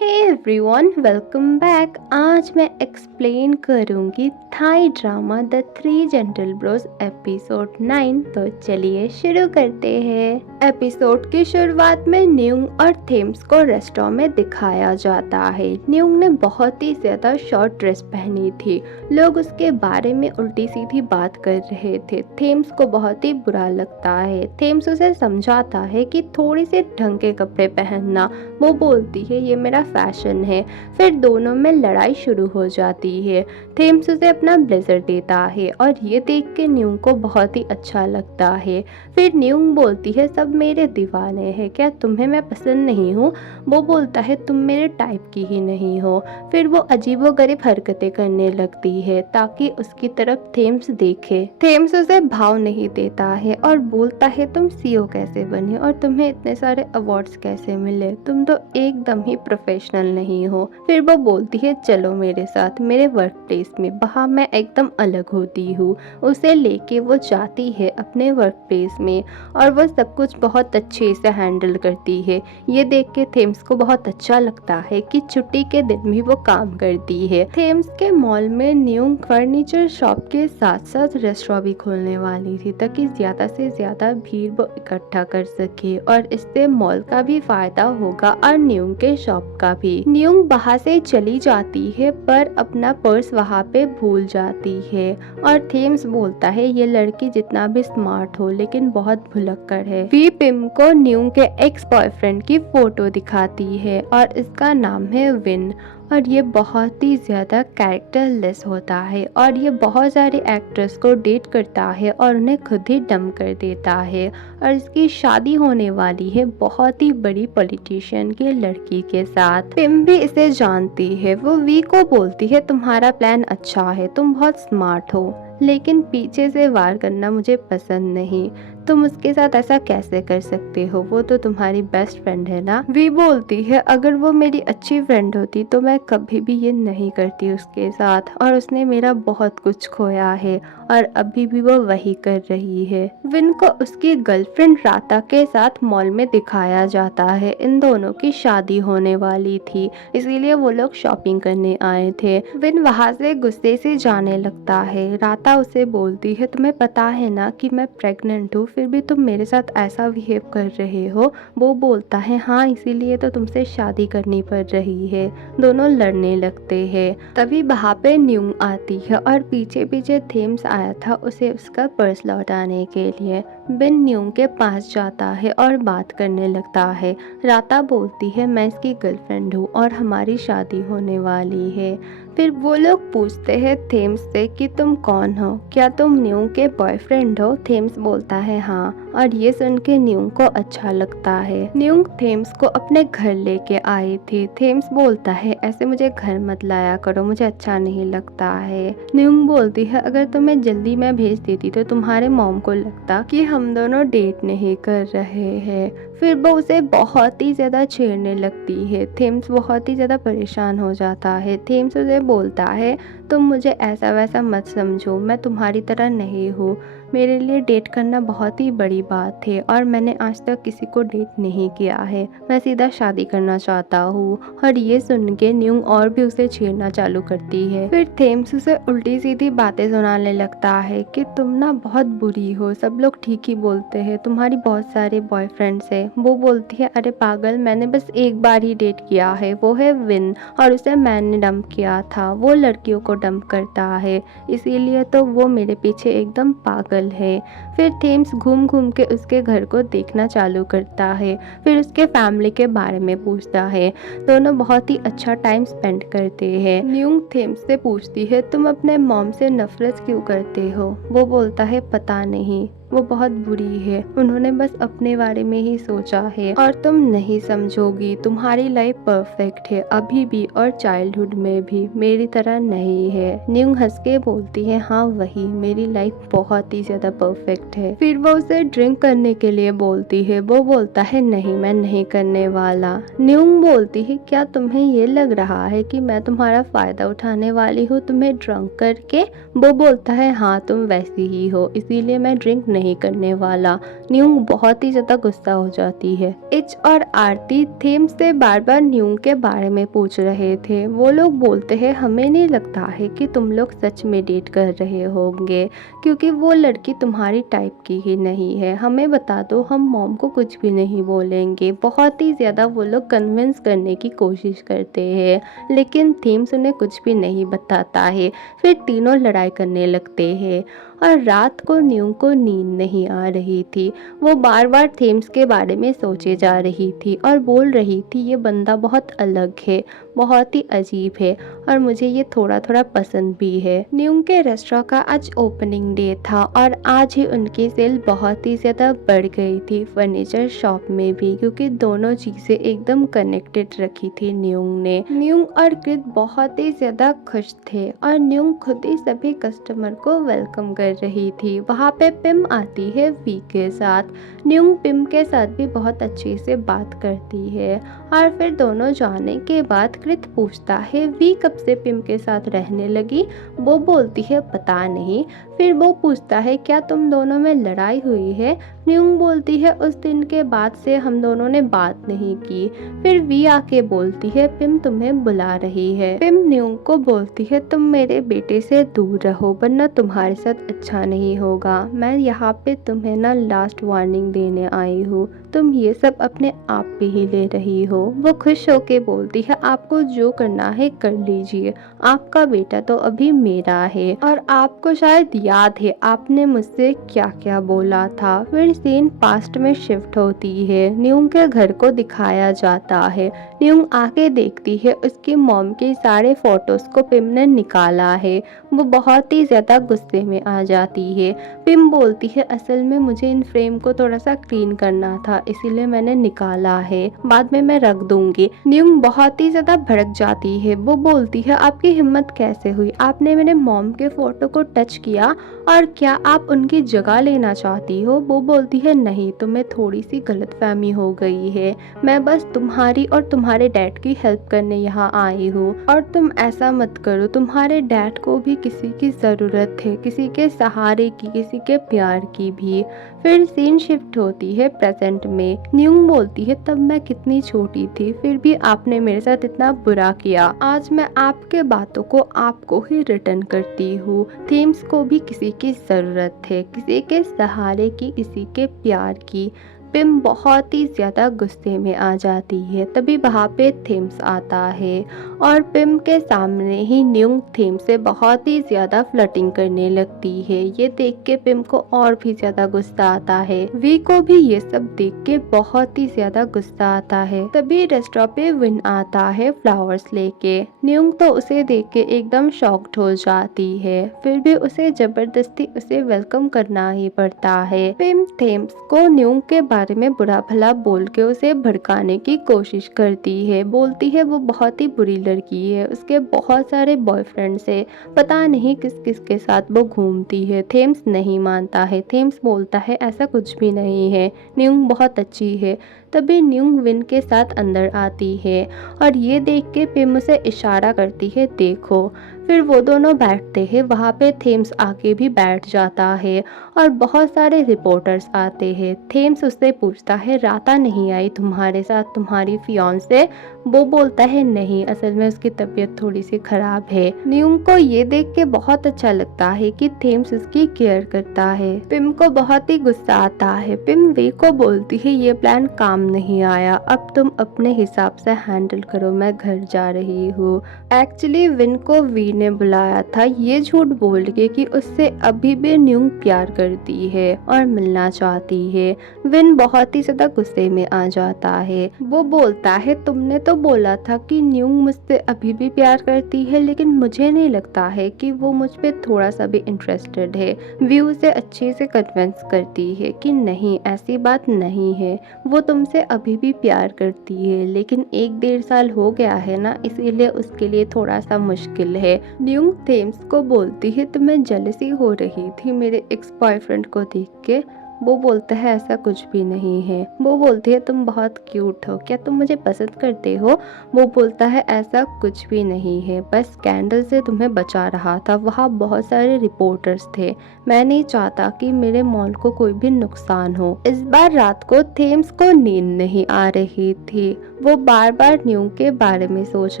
Hey everyone, welcome back. आज मैं explain करूंगी Thai drama the three gentle bros episode 9। तो चलिए शुरू करते हैं। एपिसोड की शुरुआत में न्यूंग और थेम्स को रेस्टोरेंट में दिखाया जाता है। न्यूंग ने बहुत ही ज्यादा शॉर्ट ड्रेस पहनी थी। लोग उसके बारे में उल्टी सीधी बात कर रहे थे। थेम्स को बहुत ही बुरा लगता है। थेम्स उसे समझाता है कि थोड़ी सी ढंग के कपड़े पहनना। वो बोलती है ये मेरा फैशन है। फिर दोनों में लड़ाई शुरू हो जाती है। थेम्स उसे अपना ब्लेजर देता है और ये देख के न्यूंग को बहुत ही अच्छा लगता है। फिर न्यूंग बोलती है सब मेरे दीवाने हैं, क्या तुम्हें मैं पसंद नहीं हूँ? वो बोलता है तुम मेरे टाइप की ही नहीं हो। फिर वो अजीबोगरीब हरकतें करने लगती है ताकि उसकी तरफ थेम्स देखे। थेम्स उसे भाव नहीं देता है और बोलता है तुम सीईओ कैसे बनी और तुम्हें इतने सारे अवार्ड्स कैसे मिले, तुम तो एकदम ही प्रोफेशनल नहीं हो। फिर वो बोलती है चलो मेरे साथ मेरे वर्क प्लेस में, वहाँ मैं एकदम अलग होती हूँ। उसे लेके वो जाती है अपने वर्क प्लेस में और वो सब कुछ बहुत अच्छे से हैंडल करती है। ये देख के थेम्स को बहुत अच्छा लगता है कि छुट्टी के दिन भी वो काम करती है। थेम्स के मॉल में न्यूंग फर्नीचर शॉप के साथ साथ रेस्टोरेंट भी खोलने वाली थी ताकि ज्यादा से ज्यादा भीड़ वो इकट्ठा कर सके और इससे मॉल का भी फायदा होगा और न्यूंग के शॉप का भी। न्यूंग वहाँ से चली जाती है पर अपना पर्स वहाँ पे भूल जाती है और थेम्स बोलता है ये लड़की जितना भी स्मार्ट हो लेकिन बहुत भुलक्कड़ है। वी पिम को न्यूंग के एक्स बॉयफ्रेंड की फोटो दिखाती है और इसका नाम है विन और ये बहुत ही ज़्यादा कैरेक्टरलेस होता है और ये बहुत सारे एक्ट्रेस को डेट करता है और उन्हें खुद ही डम कर देता है और इसकी शादी होने वाली है बहुत ही बड़ी पॉलिटिशियन की लड़की के साथ। पिम भी इसे जानती है। वो वी को बोलती है तुम्हारा प्लान अच्छा है, तुम बहुत स्मार्ट हो, लेकिन पीछे से वार करना मुझे पसंद नहीं। तुम उसके साथ ऐसा कैसे कर सकते हो, वो तो तुम्हारी बेस्ट फ्रेंड है ना। वी बोलती है अगर वो मेरी अच्छी फ्रेंड होती तो मैं कभी भी ये नहीं करती उसके साथ, और उसने मेरा बहुत कुछ खोया है और अभी भी वो वही कर रही है। विन को उसकी गर्लफ्रेंड राता के साथ मॉल में दिखाया जाता है। इन दोनों की शादी होने वाली थी, इसीलिए वो लोग शॉपिंग करने आए थे। विन वहाँ से गुस्से से जाने लगता है। राता उसे बोलती है तुम्हें पता है ना कि मैं प्रेग्नेंट हूँ, फिर भी तुम मेरे साथ ऐसा बिहेव कर रहे हो। वो बोलता है हाँ इसीलिए तो तुमसे शादी करनी पड़ रही है। दोनों लड़ने लगते हैं। तभी वहाँ पे न्यूंग आती है और पीछे पीछे थेम्स आया था उसे उसका पर्स लौटाने के लिए। बिन न्यूंग के पास जाता है और बात करने लगता है। राता बोलती है मैं इसकी गर्लफ्रेंड हूँ और हमारी शादी होने वाली है। फिर वो लोग पूछते हैं थेम्स से कि तुम कौन हो, क्या तुम न्यूंग के बॉयफ्रेंड हो? थेम्स बोलता है हाँ, और ये सुन के न्यूंग को अच्छा लगता है। न्यूंग थेम्स को अपने घर लेके आई थी। थेम्स बोलता है ऐसे मुझे घर मत लाया करो, मुझे अच्छा नहीं लगता है। न्यूंग बोलती है अगर तुम्हें जल्दी मैं भेज देती तो तुम्हारे मॉम को लगता कि हम दोनों डेट नहीं कर रहे हैं। फिर वो उसे बहुत ही ज़्यादा छेड़ने लगती है। थेम्स बहुत ही ज़्यादा परेशान हो जाता है। थेम्स उसे बोलता है तुम मुझे ऐसा वैसा मत समझो, मैं तुम्हारी तरह नहीं हूँ। मेरे लिए डेट करना बहुत ही बड़ी बात है और मैंने आज तक किसी को डेट नहीं किया है, मैं सीधा शादी करना चाहता हूँ। और ये सुन के न्यूंग और भी उसे छेड़ना चालू करती है। फिर थेम्स उसे उल्टी सीधी बातें सुनाने लगता है कि तुम ना बहुत बुरी हो, सब लोग ठीक ही बोलते हैं, तुम्हारी बहुत सारे बॉयफ्रेंड्स है। वो बोलती है अरे पागल, मैंने बस एक बार ही डेट किया है, वो है विन, और उसे मैंने डंप किया था। वो लड़कियों को डंप करता है, इसीलिए तो वो मेरे पीछे एकदम पागल है। फिर थेम्स घूम घूम के उसके घर को देखना चालू करता है। फिर उसके फैमिली के बारे में पूछता है। दोनों बहुत ही अच्छा टाइम स्पेंड करते हैं। न्यूंग थेम्स से पूछती है तुम अपने मॉम से नफरत क्यों करते हो? वो बोलता है पता नहीं, वो बहुत बुरी है, उन्होंने बस अपने बारे में ही सोचा है और तुम नहीं समझोगी। तुम्हारी लाइफ परफेक्ट है अभी भी और चाइल्डहुड में भी, मेरी तरह नहीं है। न्यूंग हंस के बोलती है हाँ वही, मेरी लाइफ बहुत ही ज्यादा परफेक्ट है। फिर वो उसे ड्रिंक करने के लिए बोलती है। वो बोलता है नहीं मैं नहीं करने वाला। न्यूंग बोलती है क्या तुम्हें ये लग रहा है कि मैं तुम्हारा फायदा उठाने वाली हूँ तुम्हें ड्रंक करके? वो बोलता है हाँ तुम वैसी ही हो, इसीलिए मैं ड्रिंक नहीं करने वाला। न्यूंग बहुत ही ज़्यादा गुस्सा हो जाती है। इच और आरती थेम्स से बार बार न्यूंग के बारे में पूछ रहे थे। वो लोग बोलते हैं हमें नहीं लगता है कि तुम लोग सच में डेट कर रहे होंगे, क्योंकि वो लड़की तुम्हारी टाइप की ही नहीं है। हमें बता दो, हम मॉम को कुछ भी नहीं बोलेंगे। बहुत ही ज़्यादा वो लोग कन्विंस करने की कोशिश करते हैं, लेकिन थेम्स उन्हें कुछ भी नहीं बताता है। फिर तीनों लड़ाई करने लगते हैं और रात को न्यूंग को नींद नहीं आ रही थी। वो बार बार थेम्स के बारे में सोचे जा रही थी और बोल रही थी ये बंदा बहुत अलग है, बहुत ही अजीब है और मुझे ये थोड़ा थोड़ा पसंद भी है। न्यूंग के रेस्टोरेंट का आज ओपनिंग डे था और आज ही उनकी सेल बहुत ही ज़्यादा बढ़ गई थी फर्नीचर शॉप में भी, क्योंकि दोनों चीज़ें एकदम कनेक्टेड रखी थी न्यूंग ने। न्यूंग और कृत बहुत ही ज़्यादा खुश थे और न्यूंग खुद ही सभी कस्टमर को वेलकम कर रही थी। वहाँ पे पिम आती है वी के साथ। न्यूंग पिम के साथ भी बहुत अच्छे से बात करती है और फिर दोनों जाने के बाद कृत पूछता है वी कब से पिम के साथ रहने लगी। वो बोलती है पता नहीं। फिर वो पूछता है क्या तुम दोनों में लड़ाई हुई है। न्यूंग बोलती है उस दिन के बाद से हम दोनों ने बात नहीं की। फिर वी आके बोलती है पिम तुम्हें बुला रही है। पिम न्यूंग को बोलती है तुम मेरे बेटे से दूर रहो वरना तुम्हारे साथ अच्छा नहीं होगा। मैं यहाँ पे तुम्हें ना लास्ट वार्निंग देने आई हूँ, तुम ये सब अपने आप पे ही ले रही हो। वो खुश होके बोलती है आपको जो करना है कर लीजिए, आपका बेटा तो अभी मेरा है और आपको शायद याद है आपने मुझसे क्या क्या बोला था। फिर सीन पास्ट में शिफ्ट होती है। न्यूंग के घर को दिखाया जाता है। न्यूंग आके देखती है उसकी मॉम के सारे फोटोज को पिम ने निकाला है। वो बहुत ही ज्यादा गुस्से में आ जाती है। पिम बोलती है असल में मुझे इन फ्रेम को थोड़ा सा क्लीन करना था, इसीलिए मैंने निकाला है, बाद में मैं रख दूंगी। न्यूंग बहुत ही ज्यादा भड़क जाती है। वो बोलती है आपकी हिम्मत कैसे हुई, आपने मेरे मॉम के फोटो को टच किया और क्या आप उनकी जगह लेना चाहती हो। वो बोलती है नहीं, तुम्हें थोड़ी सी गलतफहमी हो गई है, मैं बस तुम्हारी और तुम्हारे डैड की हेल्प करने यहाँ आई हूँ और तुम ऐसा मत करो, तुम्हारे डैड को भी किसी की ज़रूरत है, किसी के सहारे की, किसी के प्यार की भी। फिर सीन शिफ्ट होती है प्रेजेंट में। न्यूंग बोलती है तब मैं कितनी छोटी थी, फिर भी आपने मेरे साथ इतना बुरा किया। आज मैं आपके बातों को आपको ही रिटर्न करती हूँ। थेम्स को भी किसी की ज़रूरत है, किसी के सहारे की, किसी के प्यार की। पिम बहुत ही ज़्यादा गुस्से में आ जाती है। तभी वहाँ पे थेम्स आता है और पिम के सामने ही न्यूंग थेम्स से बहुत ही ज़्यादा फ्लर्टिंग करने लगती है। ये देख के पिम को और भी ज़्यादा गुस्सा आता है। वी को भी ये सब देख के बहुत ही ज़्यादा गुस्सा आता है। तभी रेस्टोरेंट पे विन आता है फ्लावर्स लेके। न्यूंग तो उसे देख के एकदम शॉक्ड हो जाती है, फिर भी उसे जबरदस्ती उसे वेलकम करना ही पड़ता है। पिम थेम्स को न्यूंग के बारे में बुरा भला बोल के उसे भड़काने की कोशिश करती है। बोलती है वो बहुत ही बुरी लड़की है, उसके बहुत सारे बॉयफ्रेंड्स है, पता नहीं किस किस के साथ वो घूमती है। थेम्स नहीं मानता है। थेम्स बोलता है ऐसा कुछ भी नहीं है, न्यूंग बहुत अच्छी है। तभी न्यूंग विन के साथ अंदर आती है और ये देख के पिम उसे इशारा करती है देखो। फिर वो दोनों बैठते हैं। वहाँ पे थेम्स आके भी बैठ जाता है और बहुत सारे रिपोर्टर्स आते हैं। थेम्स उससे पूछता है राता नहीं आई तुम्हारे साथ, तुम्हारी फियांसे। वो बोलता है नहीं, असल में उसकी तबीयत थोड़ी सी खराब है। न्यूंग को ये देख के बहुत अच्छा लगता है कि थेम्स उसकी केयर करता है। पिम को बहुत ही गुस्सा आता है। पिम वे को बोलती है ये प्लान काम नहीं आया, अब तुम अपने हिसाब से हैंडल करो, मैं घर जा रही हूँ। एक्चुअली विन को वी ने बुलाया था ये झूठ बोल के कि उससे अभी भी न्यूंग प्यार करती है और मिलना चाहती है। विन बहुत ही ज्यादा गुस्से में आ जाता है। वो बोलता है तुमने तो बोला था कि न्यूंग मुझसे अभी भी प्यार करती है, लेकिन मुझे नहीं लगता है कि वो मुझ पे थोड़ा सा भी इंटरेस्टेड है। वी उसे अच्छे से कन्विंस करती है कि नहीं ऐसी बात नहीं है, वो तुमसे अभी भी प्यार करती है, लेकिन 1-1.5 साल हो गया है ना, इसीलिए उसके लिए थोड़ा सा मुश्किल है। न्यूंग थेम्स को बोलती है तुम्हें जेलसी हो रही थी मेरे एक्स बॉयफ्रेंड को देख के। वो बोलता है ऐसा कुछ भी नहीं है। वो बोलती है तुम बहुत क्यूट हो, क्या तुम मुझे पसंद करते हो? वो बोलता है ऐसा कुछ भी नहीं है, बस कैंडल से तुम्हें बचा रहा था, वहाँ बहुत सारे रिपोर्टर्स थे, मैं नहीं चाहता कि मेरे मॉल को कोई भी नुकसान हो। इस बार रात को थेम्स को नींद नहीं आ रही थी, वो बार बार न्यू के बारे में सोच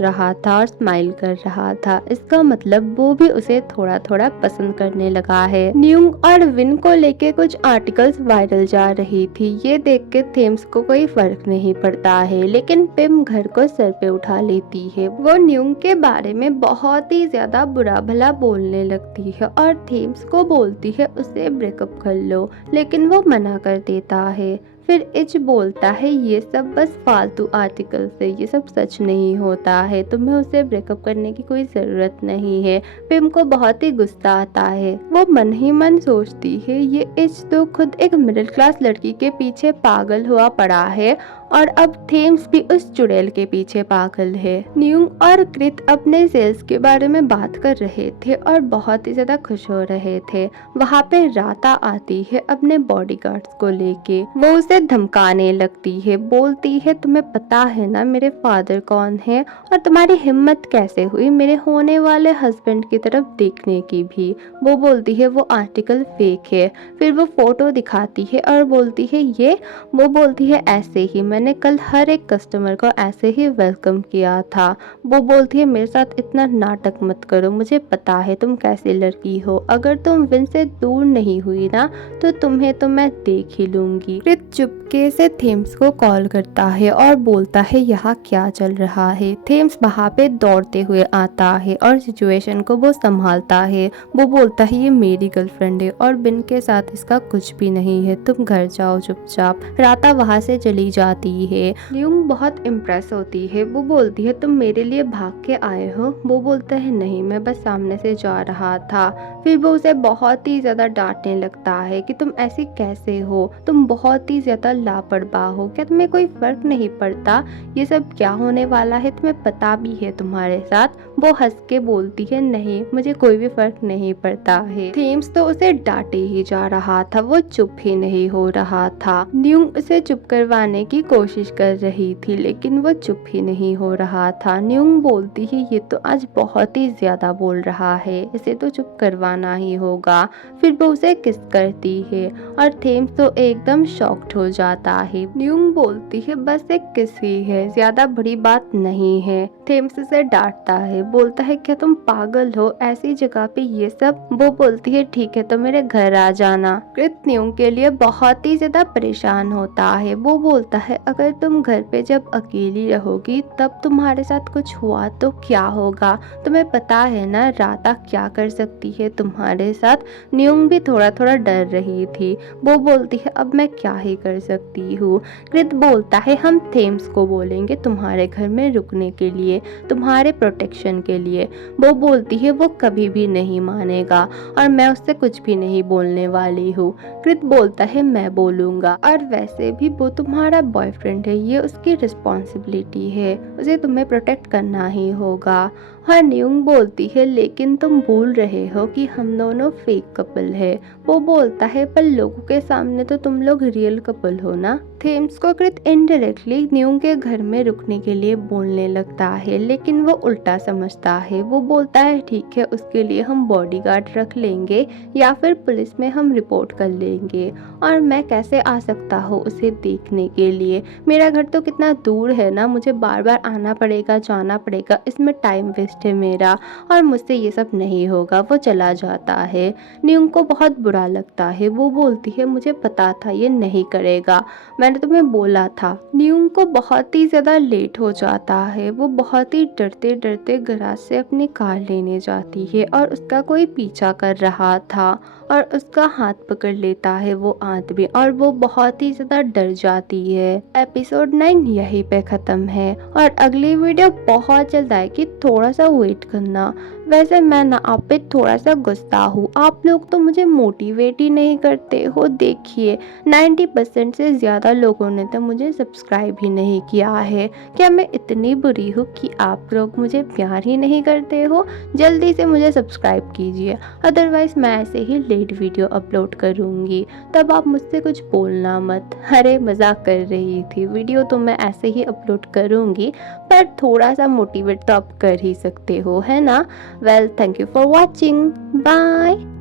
रहा था और स्माइल कर रहा था। इसका मतलब वो भी उसे थोड़ा थोड़ा पसंद करने लगा है। न्यू और विन को लेके कुछ आर्टिकल्स वायरल जा रही थी, ये देख के थेम्स को कोई फर्क नहीं पड़ता है, लेकिन पिम घर को सर पे उठा लेती है। वो न्यू के बारे में बहुत ही ज्यादा बुरा भला बोलने लगती है और थेम्स को बोलती है उसे ब्रेकअप कर लो, लेकिन वो मना कर देता है। फिर इच बोलता है ये सब बस फालतू आर्टिकल्स है, ये सब सच नहीं होता है, तुम्हें उसे ब्रेकअप करने की कोई ज़रूरत नहीं है। पिम को बहुत ही गुस्सा आता है, वो मन ही मन सोचती है ये इच तो खुद एक मिडिल क्लास लड़की के पीछे पागल हुआ पड़ा है और अब थेम्स भी उस चुड़ैल के पीछे पागल है। न्यू और कृत अपने सेल्स के बारे में बात कर रहे थे और बहुत ही ज्यादा खुश हो रहे थे। वहाँ पे राता आती है अपने बॉडीगार्ड्स को लेके, वो उसे धमकाने लगती है, बोलती है तुम्हें पता है ना मेरे फादर कौन है और तुम्हारी हिम्मत कैसे हुई मेरे होने वाले हस्बैंड की तरफ देखने की भी। वो बोलती है वो आर्टिकल फेक है, फिर वो फोटो दिखाती है और बोलती है ये, वो बोलती है ऐसे ही मैंने कल हर एक कस्टमर को ऐसे ही वेलकम किया था। वो बोलती है मेरे साथ इतना नाटक मत करो, मुझे पता है तुम कैसी लड़की हो, अगर तुम विन से दूर नहीं हुई ना तो तुम्हें तो मैं देख ही लूंगी। कृत चुपके से थेम्स को कॉल करता है और बोलता है यहाँ क्या चल रहा है। थेम्स वहाँ पे दौड़ते हुए आता है और सिचुएशन को वो संभालता है। वो बोलता है ये मेरी गर्लफ्रेंड है और विन के साथ इसका कुछ भी नहीं है, तुम घर जाओ चुपचाप। राता वहाँ से चली जाती है। न्यूंग बहुत इम्प्रेस होती है, वो बोलती है तुम मेरे लिए भाग के आए हो? वो बोलता है नहीं, मैं बस सामने से जा रहा था। फिर वो उसे बहुत ही ज्यादा डांटने लगता है कि तुम ऐसी कैसे हो, तुम बहुत ही ज्यादा लापरवाह हो, क्या तुम्हें कोई फर्क नहीं पड़ता ये सब क्या होने वाला है, तुम्हें पता भी है तुम्हारे साथ? वो हंस के बोलती है नहीं, मुझे कोई भी फर्क नहीं पड़ता है। थेम्स तो उसे डांटे ही जा रहा था, वो चुप ही नहीं हो रहा था। न्यूंग उसे चुप करवाने की कोशिश कर रही थी, लेकिन वो चुप ही नहीं हो रहा था। न्यूंग बोलती है ये तो आज बहुत ही ज्यादा बोल रहा है, इसे तो चुप करवाना ही होगा। फिर वो उसे किस करती है और थेम्स तो एकदम शॉक्ड हो जाता है। न्यूंग बोलती है बस एक किस ही है, ज्यादा बड़ी बात नहीं है। थेम्स उसे डांटता है, बोलता है क्या तुम पागल हो, ऐसी जगह पे ये सब? वो बोलती है ठीक है तो मेरे घर आ जाना। कृत न्यूंग के लिए बहुत ही ज्यादा परेशान होता है। वो बोलता है अगर तुम घर पे जब अकेली रहोगी तब तुम्हारे साथ कुछ हुआ तो क्या होगा, तुम्हें पता है ना राता क्या कर सकती है तुम्हारे साथ? न्यूंग भी थोड़ा थोड़ा डर रही थी। वो बोलती है अब मैं क्या ही कर सकती हूँ। कृत बोलता है हम थेम्स को बोलेंगे तुम्हारे घर में रुकने के लिए, तुम्हारे प्रोटेक्शन के लिए। वो बोलती है वो कभी भी नहीं मानेगा और मैं उससे कुछ भी नहीं बोलने वाली हूँ। कृत बोलता है मैं बोलूँगा, और वैसे भी वो तुम्हारा बॉयफ्रेंड है, ये उसकी रिस्पॉन्सिबिलिटी है, उसे तुम्हें प्रोटेक्ट करना ही होगा। हाँ न्यूंग बोलती है लेकिन तुम भूल रहे हो कि हम दोनों फेक कपल है। वो बोलता है पर लोगों के सामने तो तुम लोग रियल कपल हो ना। थेम्स को कृत इनडायरेक्टली न्यूंग के घर में रुकने के लिए बोलने लगता है, लेकिन वो उल्टा समझता है। वो बोलता है ठीक है उसके लिए हम बॉडीगार्ड रख लेंगे या फिर पुलिस में हम रिपोर्ट कर लेंगे, और मैं कैसे आ सकता हूँ उसे देखने के लिए, मेरा घर तो कितना दूर है ना, मुझे बार बार आना पड़ेगा जाना पड़ेगा, इसमें टाइम वेस्ट है मेरा और मुझसे ये सब नहीं होगा। वो चला जाता है। न्यूंग को बहुत बुरा लगता है। वो बोलती है मुझे पता था ये नहीं करेगा, मैंने तुम्हें बोला था। न्यूंग को बहुत ही ज्यादा लेट हो जाता है। वो बहुत ही डरते डरते गराज से अपनी कार लेने जाती है और उसका कोई पीछा कर रहा था और उसका हाथ पकड़ लेता है वो आदमी, और वो बहुत ही ज्यादा डर जाती है। एपिसोड 9 यहीं पे खत्म है और अगली वीडियो बहुत जल्द आएगी, थोड़ा सा वेट करना। वैसे मैं ना आप पे थोड़ा सा गुस्सा हूँ, आप लोग तो मुझे मोटिवेट ही नहीं करते हो। देखिए 90% से ज़्यादा लोगों ने तो मुझे सब्सक्राइब ही नहीं किया है। क्या मैं इतनी बुरी हूँ कि आप लोग मुझे प्यार ही नहीं करते हो? जल्दी से मुझे सब्सक्राइब कीजिए, अदरवाइज़ मैं ऐसे ही लेट वीडियो अपलोड करूँगी, तब आप मुझसे कुछ बोलना मत। अरे मज़ाक कर रही थी, वीडियो तो मैं ऐसे ही अपलोड करूँगी, पर थोड़ा सा मोटिवेट तो आप कर ही सकते हो, है ना? Well, thank you for watching. Bye.